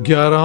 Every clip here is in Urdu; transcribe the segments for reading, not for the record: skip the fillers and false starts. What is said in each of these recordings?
11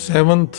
7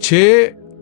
6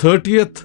30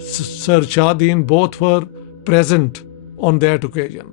Sir Shahideen both were present on that occasion.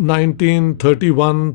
1931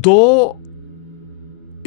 2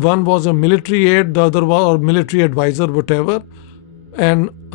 one was a military aide, the other was or military advisor, whatever, and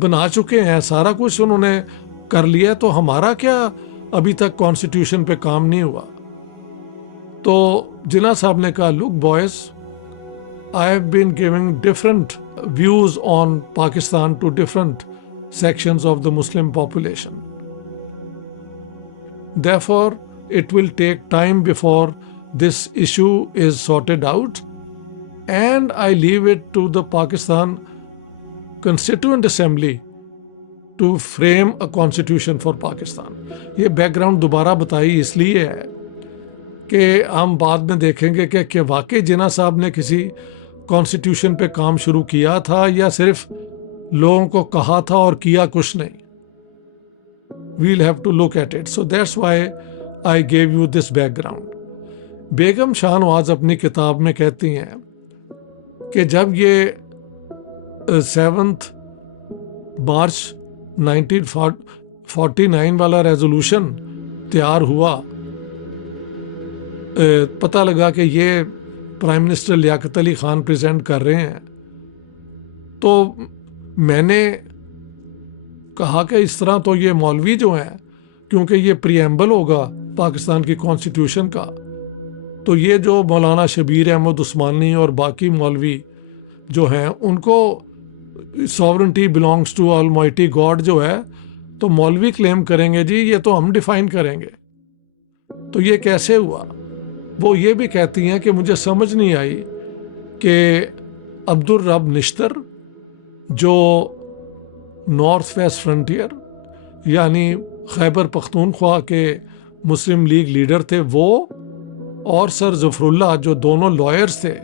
بنا چکے ہیں, سارا کچھ انہوں نے کر لیا, تو ہمارا کیا ابھی تک کانسٹیٹیوشن پہ کام نہیں ہوا. تو جناح صاحب نے کہا look boys, I have been giving different views on Pakistan to different sections of the Muslim population. Therefore, it will take time before this issue is sorted out, and I leave it to the Pakistan Constituent Assembly to frame a constitution for Pakistan. یہ بیک گراؤنڈ دوبارہ بتائی اس لیے ہے کہ ہم بعد میں دیکھیں گے کہ واقعی جناح صاحب نے کسی کانسٹیٹیوشن پہ کام شروع کیا تھا یا صرف لوگوں کو کہا تھا اور کیا کچھ نہیں. We'll have to look at it. So that's why I gave you this background. بیگم شاہ نواز اپنی کتاب میں کہتی ہیں کہ جب یہ 7 مارچ 1949 والا ریزولوشن تیار ہوا, پتہ لگا کہ یہ پرائم منسٹر لیاقت علی خان پریزنٹ کر رہے ہیں, تو میں نے کہا کہ اس طرح تو یہ مولوی جو ہیں, کیونکہ یہ پریمبل ہوگا پاکستان کی کانسٹیٹیوشن کا, تو یہ جو مولانا شبیر احمد عثمانی اور باقی مولوی جو ہیں ان کو sovereignty belongs to almighty god جو ہے, تو مولوی کلیم کریں گے جی یہ تو ہم ڈیفائن کریں گے. تو یہ کیسے ہوا؟ وہ یہ بھی کہتی ہیں کہ مجھے سمجھ نہیں آئی کہ عبدالرب نشتر جو نارتھ ویسٹ فرنٹیئر یعنی خیبر پختونخوا کے مسلم لیگ لیڈر تھے, وہ اور سر ظفر اللہ جو دونوں لائرز تھے,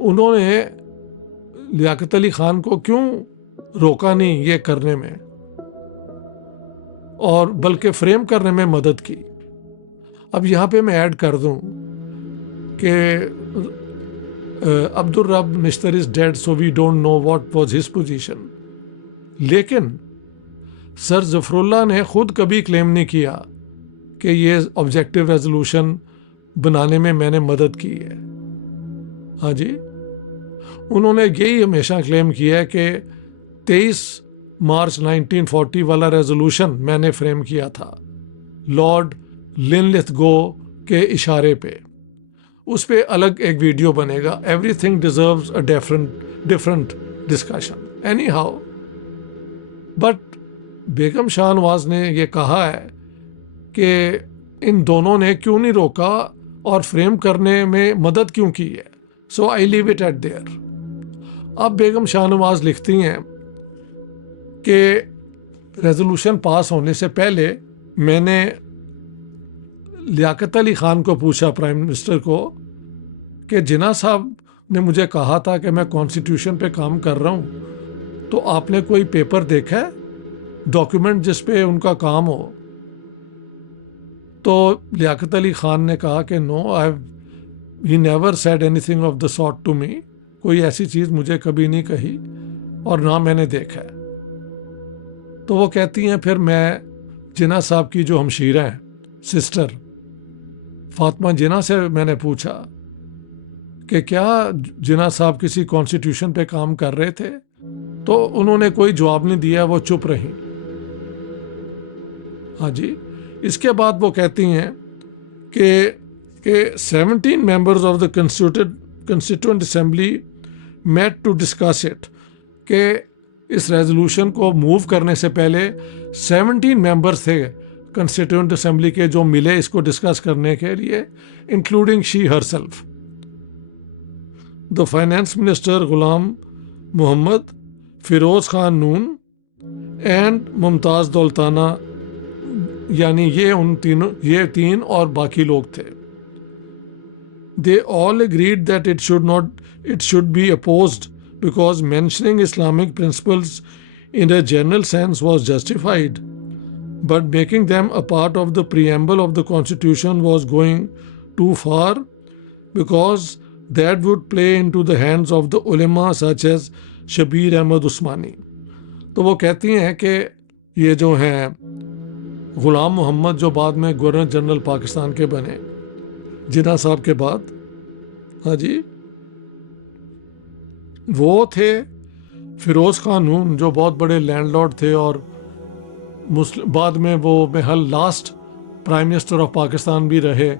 انہوں نے لیاقت علی خان کو کیوں روکا نہیں یہ کرنے میں, اور بلکہ فریم کرنے میں مدد کی. اب یہاں پہ میں ایڈ کر دوں کہ Abdur Rab Nishtar is dead so we don't know what was his position, لیکن سر ظفر اللہ نے خود کبھی کلیم نہیں کیا کہ یہ آبجیکٹو ریزولوشن بنانے میں میں نے مدد کی ہے. ہاں جی, انہوں نے یہی ہمیشہ کلیم کیا ہے کہ 23 مارچ 1940 والا ریزولوشن میں نے فریم کیا تھا لارڈ لنلتھگو کے اشارے پہ. اس پہ الگ ایک ویڈیو بنے گا, everything deserves a different discussion anyhow. But Begum Shah نواز نے یہ کہا ہے کہ ان دونوں نے کیوں نہیں روکا اور فریم کرنے میں مدد کیوں کی ہے. سو آئی لیو اٹ ایٹ دیئر. اب بیگم شاہ نواز لکھتی ہیں کہ ریزولوشن پاس ہونے سے پہلے میں نے لیاقت علی خان کو پوچھا, پرائم منسٹر کو, کہ جناح صاحب نے مجھے کہا تھا کہ میں کانسٹیٹیوشن پہ کام کر رہا ہوں, تو آپ نے کوئی پیپر دیکھا ہے, ڈاکیومنٹ جس پہ ان کا کام ہو؟ تو لیاقت علی خان نے کہا کہ no, he never said anything of the sort to me, کوئی ایسی چیز مجھے کبھی نہیں کہی اور نہ میں نے دیکھا ہے. تو وہ کہتی ہیں پھر میں جناح صاحب کی جو ہمشیرہ ہیں سسٹر فاطمہ جناح سے میں نے پوچھا کہ کیا جناح صاحب کسی کانسٹیٹیوشن پہ کام کر رہے تھے, تو انہوں نے کوئی جواب نہیں دیا, وہ چپ رہی. ہاں جی, اس کے بعد وہ کہتی ہیں کہ 17 members of the constituent assembly met to discuss it, کہ اس ریزولوشن کو موو کرنے سے پہلے 17 ممبرز تھے کنسٹیٹیوئنٹ اسمبلی کے جو ملے اس کو ڈسکس کرنے کے لیے, including she her self. The finance minister Ghulam Muhammad, Feroz Khan known and ممتاز دولتانہ, یعنی یہ تین اور باقی لوگ تھے. They all agreed that it should be opposed because mentioning Islamic principles in a general sense was justified, but making them a part of the preamble of the Constitution was going too far because that would play into the hands of the ulama such as Shabbir Ahmad Usmani. تو وہ کہتی ہیں کہ یہ جو ہیں غلام محمد جو بعد میں گورنر جنرل پاکستان کے بنے جناح صاحب کے بعد, ہاں جی, وہ تھے فیروز خان نون جو بہت بڑے لینڈ لارڈ تھے اور بعد میں وہ Mahal last prime minister of Pakistan بھی رہے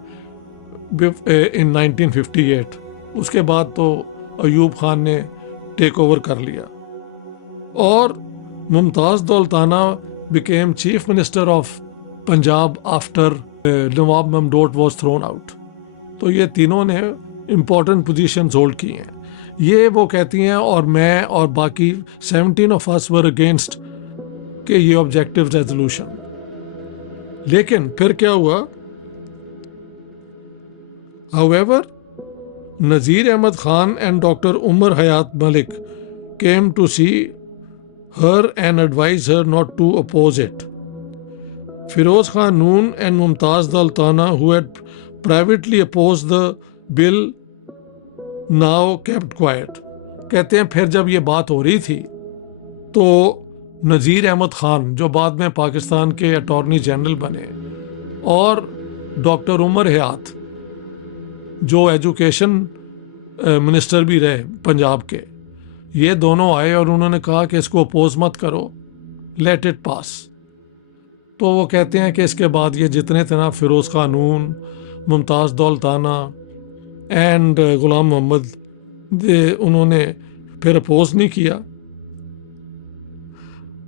ان 1958. اس کے بعد تو ایوب خان نے ٹیک اوور کر لیا اور Mumtaz Daultana became chief minister of Punjab after Nawab Mamdot was thrown out. تو یہ تینوں نے امپورٹنٹ پوزیشنز ہولڈ کی ہیں. یہ وہ کہتی ہیں اور میں اور باقی 17 of us were against کہ یہ آبجیکٹو ریزولوشن. لیکن پھر کیا ہوا؟ However, Nazir Ahmad Khan and Dr. Umar Hayat Malik came to see her and advised her not to oppose it. Feroz Khan Noon and Mumtaz Daltana, who had privately opposed the bill, now kept quiet. کہتے ہیں پھر جب یہ بات ہو رہی تھی تو نذیر احمد خان جو بعد میں پاکستان کے اٹارنی جنرل بنے اور ڈاکٹر عمر حیات جو ایجوکیشن منسٹر بھی رہے پنجاب کے، یہ دونوں آئے اور انہوں نے کہا کہ اس کو اپوز مت کرو، لیٹ اٹ پاس. تو وہ کہتے ہیں کہ اس کے بعد یہ جتنے تھے نا فیروز خان نون، ممتاز دولتانہ اینڈ غلام محمد، انہوں نے پھر اپوز نہیں کیا.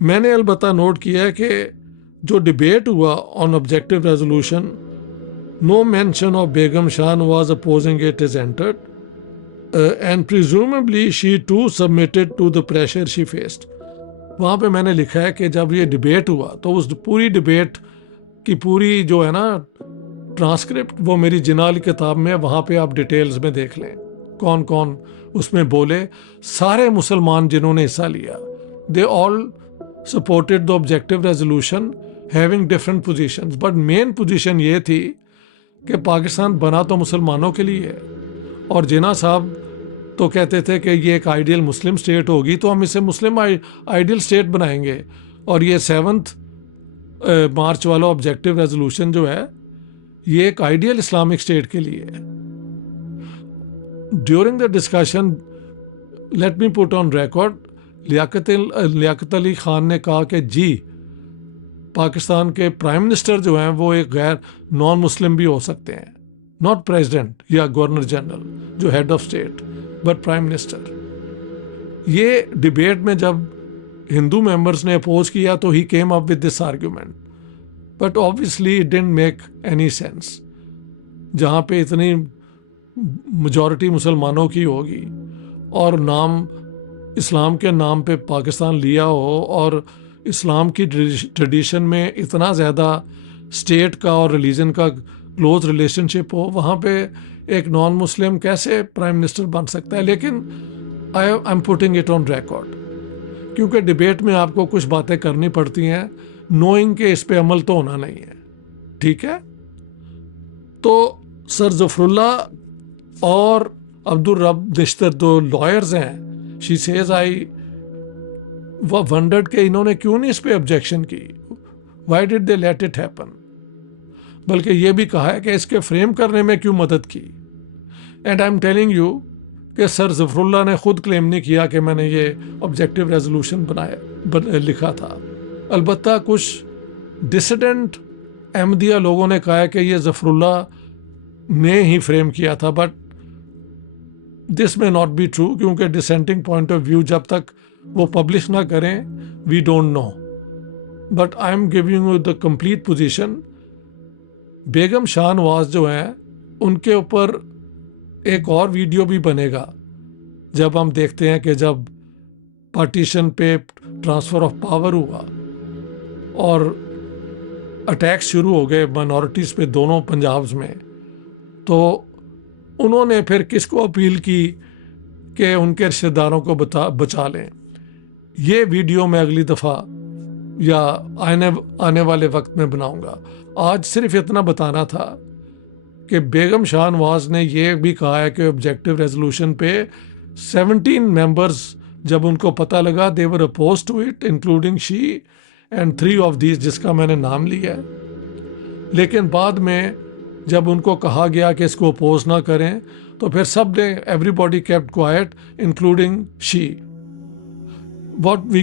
میں نے البتہ نوٹ کیا ہے کہ جو ڈبیٹ ہوا on objective resolution, no mention of Begum Shah Nawaz opposing it is entered and presumably she too submitted to the pressure she faced. وہاں پہ میں نے لکھا ہے کہ جب یہ ڈبیٹ ہوا تو اس پوری ڈبیٹ کی پوری جو ہے نا ٹرانسکرپٹ وہ میری جنا والی کتاب میں، وہاں پہ آپ ڈیٹیلز میں دیکھ لیں کون کون اس میں بولے. سارے مسلمان جنہوں نے حصہ لیا، they all supported the objective resolution having different positions, but main position یہ تھی کہ پاکستان بنا تو مسلمانوں کے لیے ہے. اور جناح صاحب تو کہتے تھے کہ یہ ایک آئیڈیل مسلم اسٹیٹ ہوگی تو ہم اسے مسلم آئیڈیل اسٹیٹ بنائیں گے، اور یہ 7 مارچ والا آبجیکٹو ریزولوشن جو ہے یہ ایک آئیڈیل اسلامک اسٹیٹ کے لیے ہے. During the discussion let me put on record, Liaquat Ali Khan نے کہا کہ جی پاکستان کے پرائم منسٹر جو ہیں وہ ایک غیر نان مسلم بھی ہو سکتے ہیں، ناٹ پریزیڈنٹ یا گورنر جنرل جو head of state but prime minister. یہ ڈبیٹ میں جب ہندو ممبرس نے اپوز کیا تو ہی came up with this argument, but obviously it didn't make any sense. جہاں پہ اتنی میجورٹی مسلمانوں کی ہوگی اور نام اسلام کے نام پہ پاکستان لیا ہو اور اسلام کی ٹریڈیشن میں اتنا زیادہ اسٹیٹ کا اور ریلیجن کا کلوز ریلیشن شپ ہو، وہاں پہ ایک نان مسلم کیسے پرائم منسٹر بن سکتا ہے. لیکن I am putting it on record کیونکہ ڈبیٹ میں آپ کو کچھ باتیں کرنی پڑتی ہیں نوئنگ کہ اس پہ عمل تو ہونا نہیں ہے. ٹھیک ہے، تو سر ظفر اللہ اور عبدالرب نشتر دو لائرز ہیں. شی سیز آئی ونڈرڈ کہ انہوں نے کیوں نہیں اس پہ آبجیکشن کی، why did they let it happen, بلکہ یہ بھی کہا ہے کہ اس کے فریم کرنے میں کیوں مدد کی. And I am telling you کہ سر ظفر اللہ نے خود کلیم نہیں کیا کہ میں نے یہ آبجیکٹو ریزولوشن لکھا تھا. البتہ کچھ ڈسیڈنٹ احمدیہ لوگوں نے کہا ہے کہ یہ ظفر اللہ نے ہی فریم کیا تھا، بٹ دس میں ناٹ بی ٹرو کیونکہ ڈسینٹنگ پوائنٹ آف ویو جب تک وہ پبلش نہ کریں we don't know. But I am giving you the complete position. Begum Shah نواز جو ہیں ان کے اوپر ایک اور ویڈیو بھی بنے گا جب ہم دیکھتے ہیں کہ جب پارٹیشن پہ ٹرانسفر آف پاور ہوا اور اٹیک شروع ہو گئے مائنورٹیز پہ دونوں پنجابز میں، تو انہوں نے پھر کس کو اپیل کی کہ ان کے رشتہ داروں کو بچا لیں. یہ ویڈیو میں اگلی دفعہ یا آنے والے وقت میں بناؤں گا. آج صرف اتنا بتانا تھا کہ بیگم شاہ نواز نے یہ بھی کہا ہے کہ آبجیکٹو ریزولوشن پہ 17 ممبرز جب ان کو پتہ لگا they were opposed to it including she and 3 of these جس کا میں نے نام لیا ہے. لیکن بعد میں جب ان کو کہا گیا کہ اس کو اپوز نہ کریں تو پھر سب نے every body kept quite including she. what we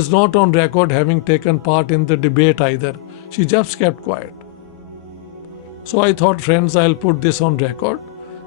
is not on record having taken part in the debate either. She just kept quiet. So I thought, friends, I'll put this on record.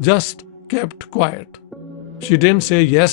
just kept quiet. She didn't say yes,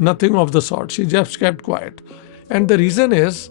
Nothing of the sort. She just kept quiet. And the reason is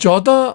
14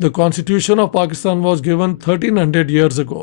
The Constitution of Pakistan was given 1300 years ago.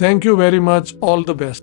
Thank you very much. All the best.